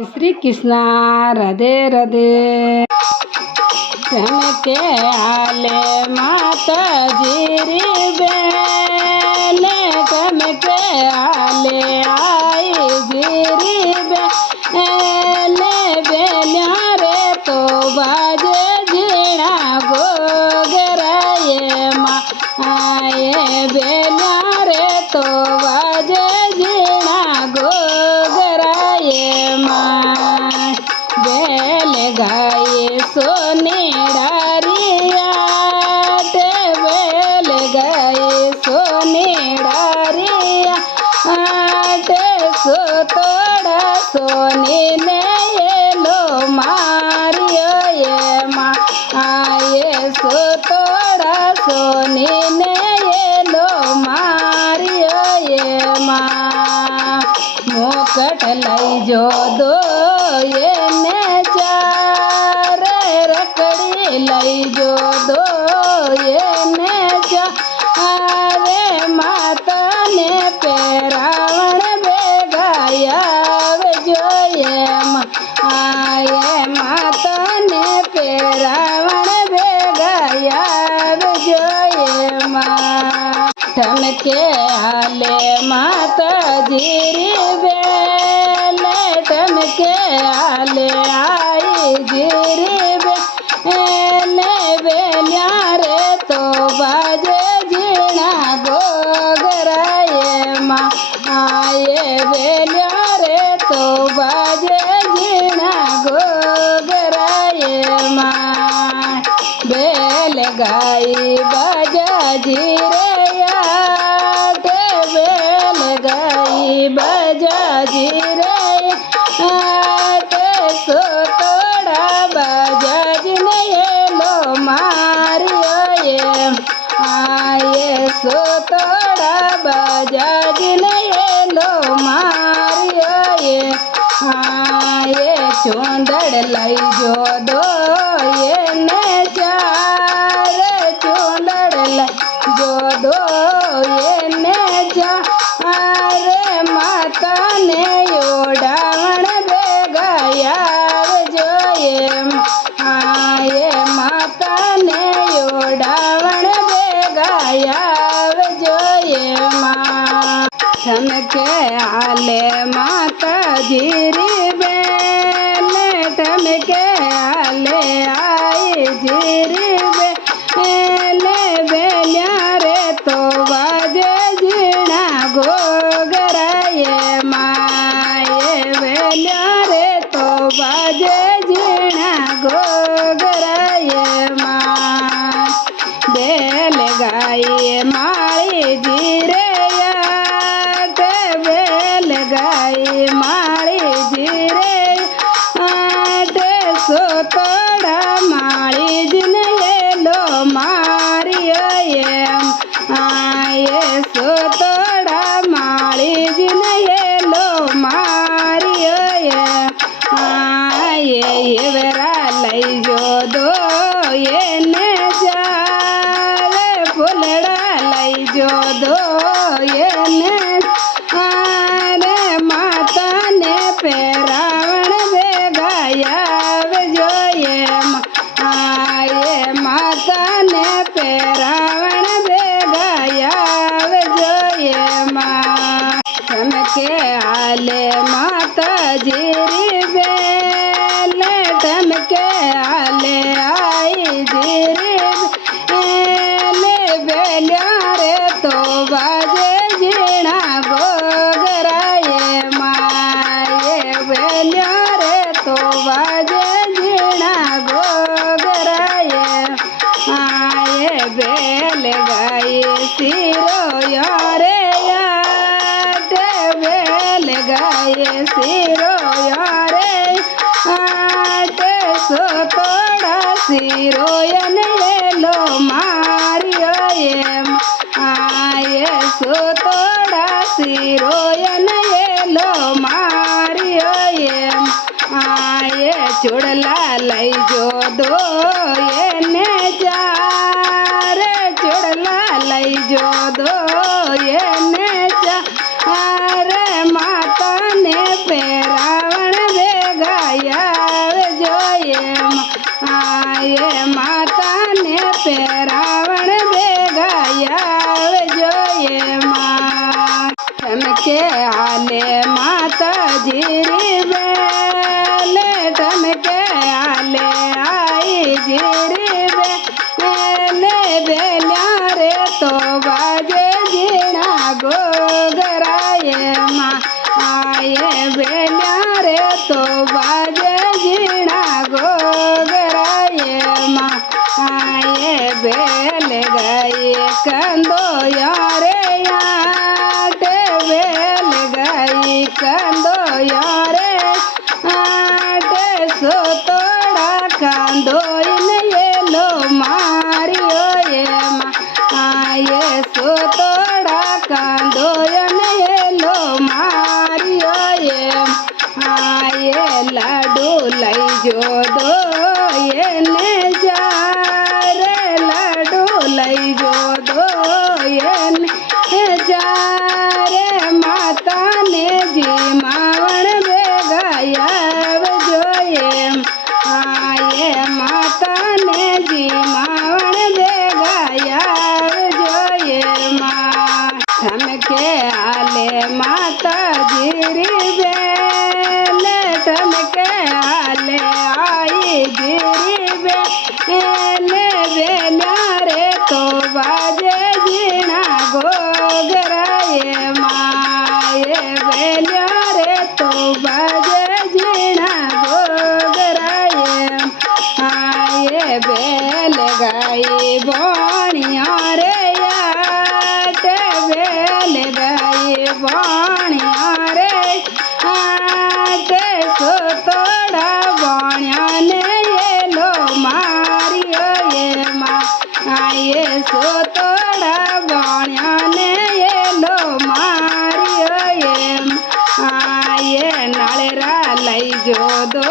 श्री कृष्ण राधे राधे। के आले माता जी बेल के आले आई जीरी बेल बेलिया रे तो बाजे जीना गोगराए माँ आए बेलिया रे तो बाजे जीना गोगराए माँ बेल गाये सोने डारिया बेल गाये सोने डारिया सो तोड़ा सोने ने ये लो मारियो ये माँ आये सो तोड़ा सोने ने ये लो मारियो ये माँ मोकट लाई जो दो ये ने चार रकड़ी लाई जो दो ये ने चार माता ने पेरावण बेगाया जो ये आए माता ने पेरावण बेगाया जो ये माँ ठमके आले माता जीरी बेल ठमके आले आई जीरी बेल बेलिया रे तो बाजे जीना गोगराए माँ आए बेलिया रे तो बाजे जीना गोगराए माँ बेल गाई बाजा जीरे बेल गाई बाजा जीरे सो तोड़ा बाजा जिने ये लो मारियो ये आये सो तोड़ा बाजा जिने ये लो मारियो ये आये चूंदड़ लाई जो दो ये ने चार चूंदड़ लाई जो दो ये ने चार माता ने योडावण बेगाया जो ये आये माता ने योडावण बेगाया जो ये माँ ठमके आले माता जीरी बेल ठमके आले आई जीरी बेल बेलिया रे तो बाजे जीना गोगराए माए बेलिया रे तो बाजे जीना गोगराए माँ बेल गाये माई जीरे बेल गाये माई जीरे सो तोड़ा मारी जिन ये लो मारियो ये आये सो तोड़ा मारी जिन ये लो मारियो ये आये ये वेरा लाई जो दो ये ने जावे फुलड़ा लाई जो दो ये ने आरे माता ने पेरावण बेगाया जो ये आये माता ने पेरावण बेगाया जो ये माँ ठमके आले माता जीरी बेल ठमके आले आई जीरी बेल बेलिया रे तो बाजे जीना गोगराए माए बेलिया रे तो बाजे जीना गोगराए आए बेल गाये सिरो यारे याट बेल गाये सिरो यारे आट सो तोड़ा सिरो ये लो मारियो ये आये सो तोड़ा सिरो ये लो मारियो ये आये चुड़ला लाई जो दो ये ने चार चुड़ला लाई जो दो ये ने चार माता ने पेरावण बेग તો બાજે ઝીણા ઘોઘરા એમાં આયે બેલ ગાય કંદો યારે આટે બેલ ગાય કંદો યારે આટે સોતોડા કાંદો એલો માર્યો એમાં આયે સોતોડા કાંદો એલો માર્યો એમ આયે લાડુ લઈ જો દો એને જારે લાડુ લઈ જો દો એને જારે માતાને જી માવણ ભેગા આવજો એમ આયે માતાને જી માવણ ભેગા આવજો એમાં ઠમકે આલે માતાજી રી બેલ ઠમકે આલે આઈ જીરી બેલ બેલ્યા રે તો બાજે ઝીણા ઘોઘરા એમાં બેલ્યા રે તો બાજે ઝીણા ઘોઘરા એમ આયે બેલ ગાય ભણ્યા રે આટે બેલ ગાય ભણ્યા રે આટે સોતોડા ભણ્યા ને એલો માર્યો એમાં આયે સોતોડા ભણ્યા ને એલો માર્યો એમ આયે નાળેરા લઈ જો દો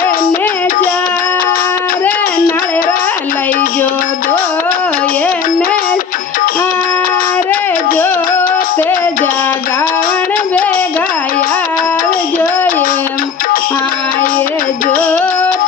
એને ચારે નાળેરા લઈ જો દો એને આરે જો તે જાગાવણ ભેગા આવજો એમ આયે જો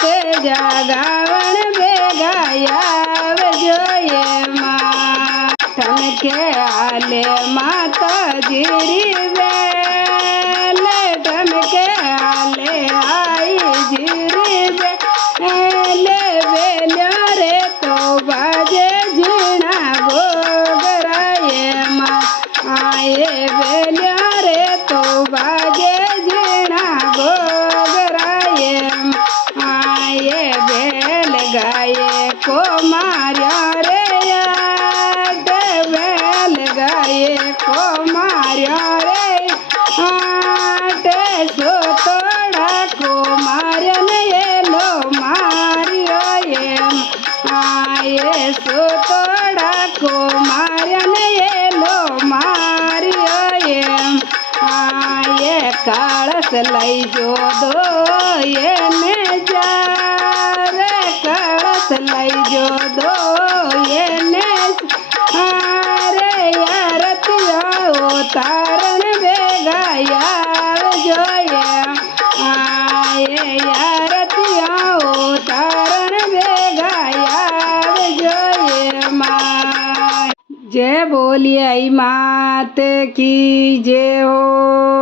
તે જાગાવણ ભેગા આવજો એમાં ઠમકે આલે માતાજી રી બેલ ઠમકે આલે આઈ જીરી બેલ બેલ્યા રે તો બાજે ઝીણા ઘોઘરા એમાં આયે બેલ્યા રે તો બાજે ઝીણા ઘોઘરા એમ આયે બેલ ગાયે કો માર્યા રે આટે બેલ ગાયે કો માર્યા રે આટે સોતોડા કો માર્યા ને એલો માર્યો એમ આયે સોતોડા કો માર્યા ને એલો માર્યો એમ આયે કાળસ લઈ જો દો એને જારે કાળસ લઈ જો દો એને આરે યારતિયા તારણ ભેગા આવજો એમ આયે યારતિયા તારણ ભેગા આવજો એમાં જય બોલિए आई मात की जय हो।